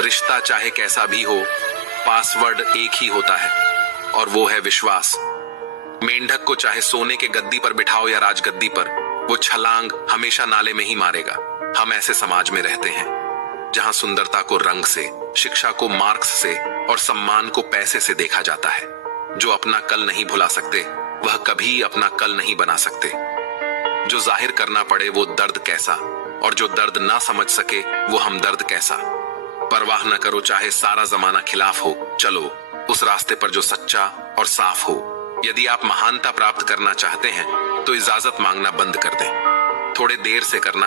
रिश्ता चाहे कैसा भी हो, पासवर्ड एक ही होता है और वो है विश्वास। मेंढक को चाहे सोने के गद्दी पर बिठाओ या राजगद्दी पर, वो छलांग हमेशा नाले में ही मारेगा। हम ऐसे समाज में रहते हैं जहां सुंदरता को रंग से, शिक्षा को मार्क्स से और सम्मान को पैसे से देखा जाता है। जो अपना कल नहीं भुला सकते वह कभी अपना कल नहीं बना सकते। जो जाहिर करना पड़े वो दर्द कैसा, और जो दर्द ना समझ सके वो हमदर्द कैसा। परवाह न करो चाहे सारा जमाना खिलाफ हो, चलो उस रास्ते पर जो सच्चा और साफ हो। यदि आप महानता प्राप्त करना चाहते हैं तो इजाजत मांगना बंद कर दें। थोड़े देर से करना,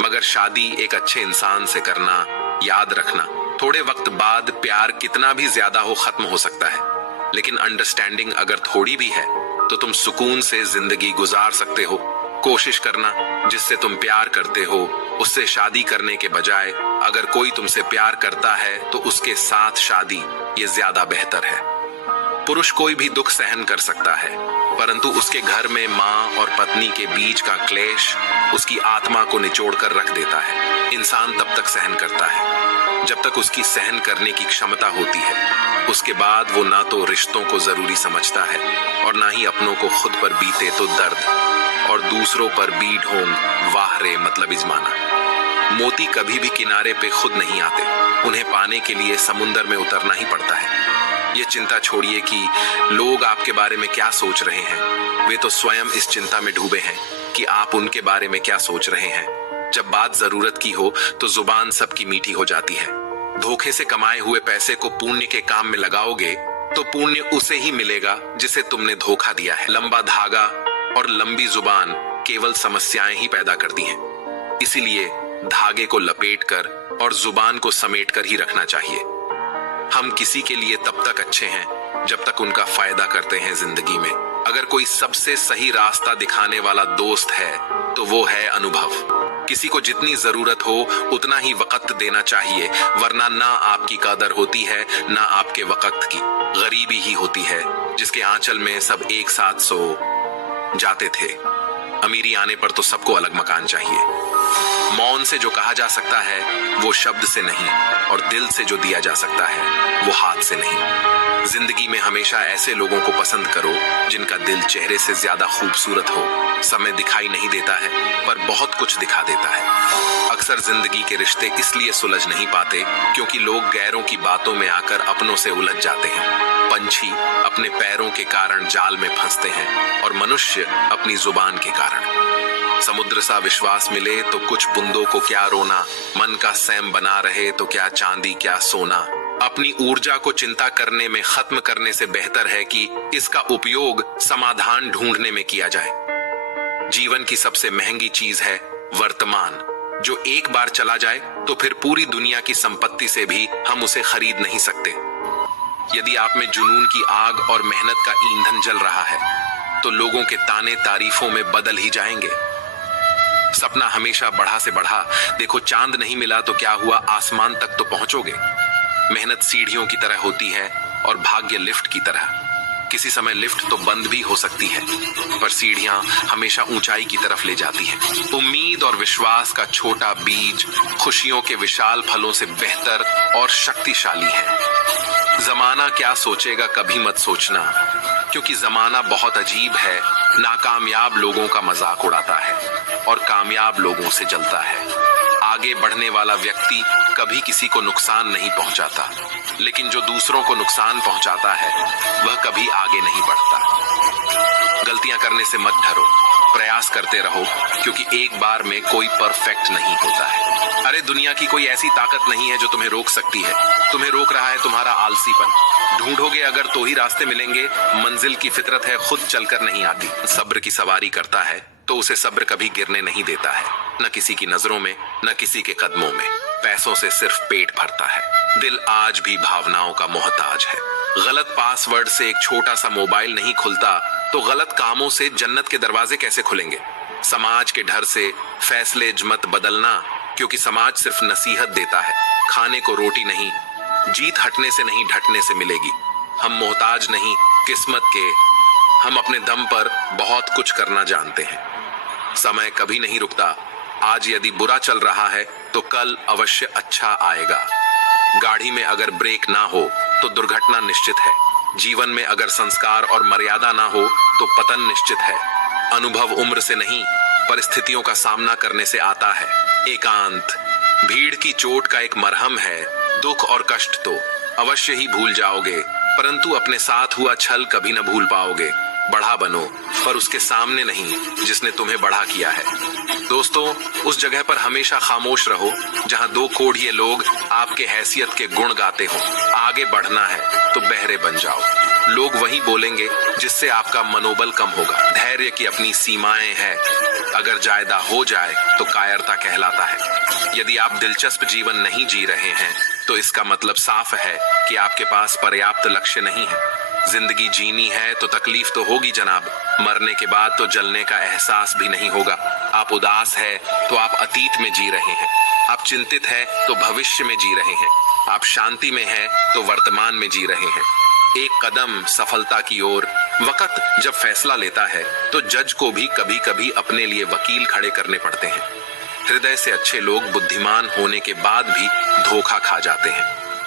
मगर शादी एक अच्छे इंसान से करना। याद रखना, थोड़े वक्त बाद प्यार कितना भी ज्यादा हो खत्म हो सकता है, लेकिन अंडरस्टैंडिंग अगर थोड़ी भी है तो तुम सुकून से जिंदगी गुजार सकते हो। कोशिश करना जिससे तुम प्यार करते हो उससे शादी करने के बजाय अगर कोई तुमसे प्यार करता है तो उसके साथ शादी, ये ज्यादा बेहतर है। पुरुष कोई भी दुख सहन कर सकता है, परंतु उसके घर में माँ और पत्नी के बीच का क्लेश उसकी आत्मा को निचोड़ कर रख देता है। इंसान तब तक सहन करता है जब तक उसकी सहन करने की क्षमता होती है। उसके बाद वो ना तो रिश्तों को जरूरी समझता है और ना ही अपनों को खुद पर बीते तो दर्द और दूसरों पर भी ढोंग, वाह रे मतलब इजमाना। मोती कभी भी किनारे पे खुद नहीं आते, उन्हें पाने के लिए समुंदर में उतरना ही पड़ता है। ये चिंता छोड़िए कि लोग आपके बारे में क्या सोच रहे हैं, वे तो स्वयं इस चिंता में डूबे हैं कि आप उनके बारे में क्या सोच रहे हैं। जब बात जरूरत की हो तो जुबान सबकी मीठी हो जाती है। धोखे से कमाए हुए पैसे को पुण्य के काम में लगाओगे तो पुण्य उसे ही मिलेगा जिसे तुमने धोखा दिया है। लंबा धागा और लंबी जुबान केवल समस्याएं ही पैदा करती हैं। इसीलिए धागे को लपेटकर और जुबान को समेटकर ही रखना चाहिए। हम किसी के लिए तब तक अच्छे हैं जब तक उनका फायदा करते हैं जिंदगी में। अगर कोई सबसे सही रास्ता दिखाने वाला दोस्त है तो वो है अनुभव। किसी को जितनी जरूरत हो उतना ही वक्त देना चाहिए, वरना ना आपकी कदर होती है ना आपके वक्त की। गरीबी ही होती है जिसके आंचल में सब एक साथ सो जाते थे। अमीरी आने पर तो सबको अलग मकान चाहिए। मौन से जो कहा जा सकता है वो शब्द से नहीं, और दिल से जो दिया जा सकता है वो हाथ से नहीं। जिंदगी में हमेशा ऐसे लोगों को पसंद करो जिनका दिल चेहरे से ज्यादा खूबसूरत हो। समय दिखाई नहीं देता है पर बहुत कुछ दिखा देता है। अक्सर जिंदगी के रिश्ते इसलिए सुलझ नहीं पाते क्योंकि लोग गैरों की बातों में आकर अपनों से उलझ जाते हैं। पंछी अपने पैरों के कारण जाल में फंसते हैं और मनुष्य अपनी जुबान के कारण। समुद्र सा विश्वास मिले तो कुछ बूंदों को क्या रोना, मन का सैम बना रहे तो क्या चांदी क्या सोना। अपनी ऊर्जा को चिंता करने में खत्म करने से बेहतर है कि इसका उपयोग समाधान ढूंढने में किया जाए। जीवन की सबसे महंगी चीज है वर्तमान, जो एक बार चला जाए तो फिर पूरी दुनिया की संपत्ति से भी हम उसे खरीद नहीं सकते। यदि आप में जुनून की आग और मेहनत का ईंधन जल रहा है तो लोगों के ताने तारीफों में बदल ही जाएंगे। सपना हमेशा बढ़ा से बढ़ा, देखो चांद नहीं मिला तो क्या हुआ, आसमान तक तो पहुंचोगे। मेहनत सीढ़ियों की तरह होती है और भाग्य लिफ्ट की तरह। किसी समय लिफ्ट तो बंद भी हो सकती है पर सीढ़ियां हमेशा ऊंचाई की तरफ ले जाती हैं। उम्मीद और विश्वास का छोटा बीज खुशियों के विशाल फलों से बेहतर और शक्तिशाली है। जमाना क्या सोचेगा कभी मत सोचना, क्योंकि जमाना बहुत अजीब है। नाकामयाब लोगों का मजाक उड़ाता है और कामयाब लोगों से जलता है। आगे बढ़ने वाला व्यक्ति कभी किसी को नुकसान नहीं पहुंचाता, लेकिन जो दूसरों को नुकसान पहुंचाता है वह कभी आगे नहीं बढ़ता। गलतियां करने से मत डरो, प्रयास करते रहो, क्योंकि एक बार में कोई परफेक्ट नहीं होता है। अरे दुनिया की कोई ऐसी ताकत नहीं है जो तुम्हें रोक सकती है। तुम्हें रोक रहा है तुम्हारा आलसीपन। ढूंढोगे अगर तो ही रास्ते मिलेंगे। मंजिल की फितरत है खुद चलकर नहीं आती। सब्र की सवारी करता है तो उसे सब्र कभी गिरने नहीं देता है, न किसी की नजरों में न किसी के कदमों में। पैसों से सिर्फ पेट भरता है, दिल आज भी भावनाओं का मोहताज है। गलत पासवर्ड से एक छोटा सा मोबाइल नहीं खुलता तो गलत कामों से जन्नत के दरवाजे कैसे खुलेंगे। समाज के डर से फैसले मत बदलना, क्योंकि समाज सिर्फ नसीहत देता है। खाने को रोटी नहीं, जीत हटने से नहीं ढटने से मिलेगी। हम मोहताज नहीं किस्मत के, हम अपने दम पर बहुत कुछ करना जानते हैं। समय कभी नहीं रुकता। आज यदि बुरा चल रहा है तो कल अवश्य अच्छा आएगा। गाड़ी में अगर ब्रेक ना हो तो दुर्घटना निश्चित है। जीवन में अगर संस्कार और मर्यादा ना हो तो पतन निश्चित है। अनुभव उम्र से नहीं, परिस्थितियों का सामना करने से आता है। एकांत भीड़ की चोट का एक मरहम है। दुख और कष्ट तो अवश्य ही भूल जाओगे, परंतु अपने साथ हुआ छल कभी न भूल पाओगे। बड़ा बनो, पर उसके सामने नहीं जिसने तुम्हें बड़ा किया है। दोस्तों, उस जगह पर हमेशा खामोश रहो जहां दो कोढ़िए लोग आपके हैसियत के गुण गाते हो। आगे बढ़ना है तो बहरे बन जाओ। लोग वही बोलेंगे जिससे आपका मनोबल कम होगा। धैर्य की अपनी सीमाएं हैं। अगर जायदा हो जाए तो कायरता कहलाता है। यदि आप दिलचस्प जीवन नहीं जी रहे हैं तो इसका मतलब साफ है कि आपके पास पर्याप्त लक्ष्य नहीं है। जिंदगी जीनी है तो तकलीफ तो होगी जनाब। मरने के बाद तो जलने का एहसास भी नहीं होगा। आप उदास है तो आप अतीत में जी रहे हैं। आप चिंतित है तो भविष्य में जी रहे हैं। आप शांति में है तो वर्तमान में जी रहे हैं। एक कदम सफलता की ओर। वक्त जब फैसला लेता है तो जज को भी कभी कभी अपने लिए वकील खड़े करने पड़ते हैं। हृदय से अच्छे लोग बुद्धिमान होने के बाद भी धोखा खा जाते हैं,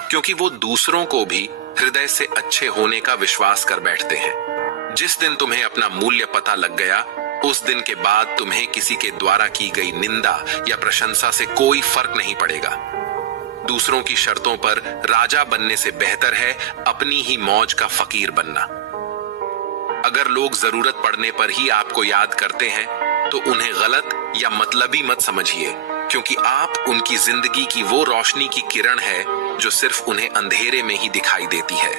क्योंकि वो दूसरों को भी हृदय से अच्छे होने का विश्वास कर बैठते हैं। जिस दिन तुम्हें अपना मूल्य पता लग गया, उस दिन के बाद तुम्हें किसी के द्वारा की गई निंदा या प्रशंसा से कोई फर्क नहीं पड़ेगा। दूसरों की शर्तों पर राजा बनने से बेहतर है अपनी ही मौज का फकीर बनना। अगर लोग जरूरत पड़ने पर ही आपको याद करते हैं तो उन्हें गलत या मतलबी मत समझिए, क्योंकि आप उनकी जिंदगी की वो रोशनी की किरण है जो सिर्फ उन्हें अंधेरे में ही दिखाई देती है।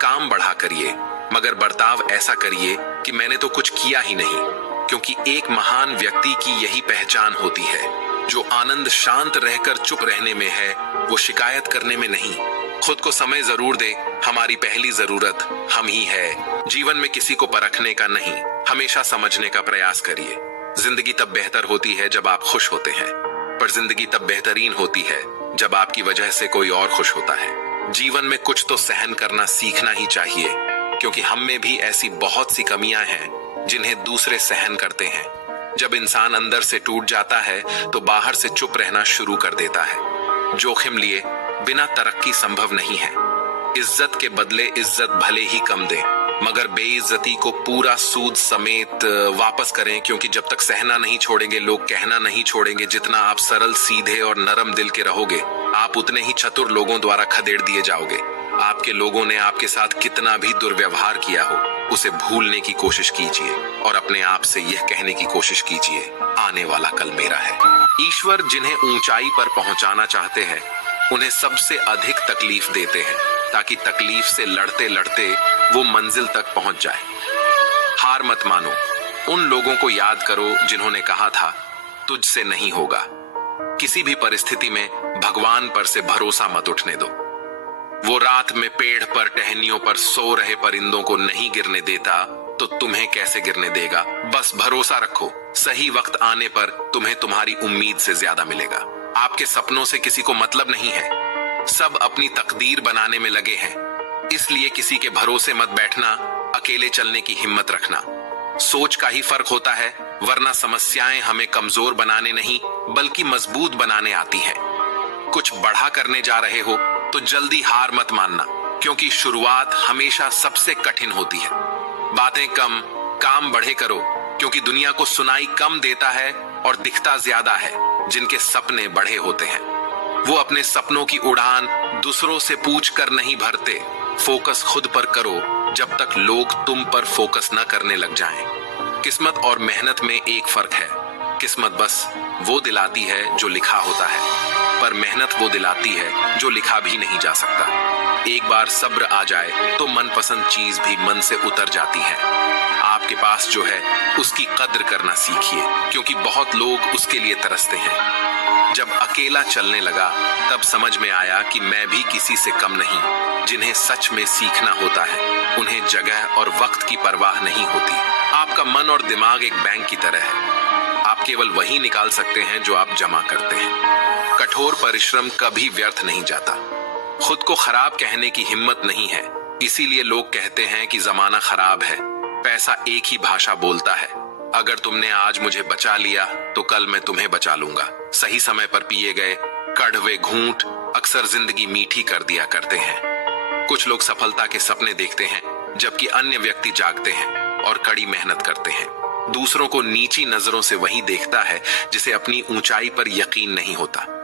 काम बढ़ा करिए, मगर बर्ताव ऐसा करिए कि मैंने तो कुछ किया ही नहीं, क्योंकि एक महान व्यक्ति की यही पहचान होती है। जो आनंद शांत रहकर चुप रहने में है, वो शिकायत करने में नहीं। खुद को समय जरूर दे। हमारी पहली जरूरत हम ही है। जीवन में किसी को परखने का नहीं, हमेशा समझने का प्रयास करिए। जिंदगी तब बेहतर होती है जब आप खुश होते हैं, पर जिंदगी तब बेहतरीन होती है जब आपकी वजह से कोई और खुश होता है। जीवन में कुछ तो सहन करना सीखना ही चाहिए, क्योंकि हम में भी ऐसी बहुत सी कमियां हैं जिन्हें दूसरे सहन करते हैं। जब इंसान अंदर से टूट जाता है तो बाहर से चुप रहना शुरू कर देता है। जोखिम लिए बिना तरक्की संभव नहीं है। इज्जत के बदले इज्जत भले ही कम दे, मगर बेइज्जती को पूरा सूद समेत वापस करें, क्योंकि जब तक सहना नहीं छोड़ेंगे, लोग कहना नहीं छोड़ेंगे, जितना आप सरल, सीधे और नरम दिल के रहोगे, आप उतने ही चतुर लोगों द्वारा खदेड़ दिए जाओगे। आपके लोगों ने आपके साथ कितना भी दुर्व्यवहार किया हो, उसे भूलने की कोशिश कीजिए और अपने आप से यह कहने की कोशिश कीजिए, आने वाला कल मेरा है। ईश्वर जिन्हें ऊंचाई पर पहुंचाना चाहते हैं, उन्हें सबसे अधिक तकलीफ देते हैं, ताकि तकलीफ से लड़ते लड़ते वो मंजिल तक पहुंच जाए। हार मत मानो। उन लोगों को याद करो जिन्होंने कहा था तुझसे नहीं होगा। किसी भी परिस्थिति में भगवान पर से भरोसा मत उठने दो। वो रात में पेड़ पर टहनियों पर सो रहे परिंदों को नहीं गिरने देता तो तुम्हें कैसे गिरने देगा। बस भरोसा रखो, सही वक्त आने पर तुम्हें तुम्हारी उम्मीद से ज्यादा मिलेगा। आपके सपनों से किसी को मतलब नहीं है। सब अपनी तकदीर बनाने में लगे हैं, इसलिए किसी के भरोसे मत बैठना। अकेले चलने की हिम्मत रखना। सोच का ही फर्क होता है, वरना समस्याएं हमें कमजोर बनाने नहीं बल्कि मजबूत बनाने आती हैं। कुछ बड़ा करने जा रहे हो तो जल्दी हार मत मानना, क्योंकि शुरुआत हमेशा सबसे कठिन होती है। बातें कम, काम बढ़े करो, क्योंकि दुनिया को सुनाई कम देता है और दिखता ज्यादा है जिनके सपने बड़े होते हैं। वो अपने सपनों की उड़ान दूसरों से पूछ कर नहीं भरते। फोकस खुद पर करो जब तक लोग तुम पर फोकस न करने लग जाएं। किस्मत और मेहनत में एक फर्क है। किस्मत बस वो दिलाती है जो लिखा होता है, पर मेहनत वो दिलाती है जो लिखा भी नहीं जा सकता। एक बार सब्र आ जाए तो मनपसंद चीज भी मन से उतर जाती है। आपके पास जो है उसकी कद्र करना सीखिए, क्योंकि बहुत लोग उसके लिए तरसते हैं। जब अकेला चलने लगा तब समझ में आया कि मैं भी किसी से कम नहीं। जिन्हें सच में सीखना होता है उन्हें जगह और वक्त की परवाह नहीं होती। आपका मन और दिमाग एक बैंक की तरह है। आप केवल वही निकाल सकते हैं जो आप जमा करते हैं। कठोर परिश्रम कभी व्यर्थ नहीं जाता। खुद को खराब कहने की हिम्मत नहीं है, इसीलिए लोग कहते हैं कि जमाना खराब है। पैसा एक ही भाषा बोलता है। अगर तुमने आज मुझे बचा लिया तो कल मैं तुम्हें बचा लूंगा। सही समय पर पिए गए कड़वे घूंट अक्सर जिंदगी मीठी कर दिया करते हैं। कुछ लोग सफलता के सपने देखते हैं, जबकि अन्य व्यक्ति जागते हैं और कड़ी मेहनत करते हैं। दूसरों को नीची नजरों से वही देखता है जिसे अपनी ऊंचाई पर यकीन नहीं होता।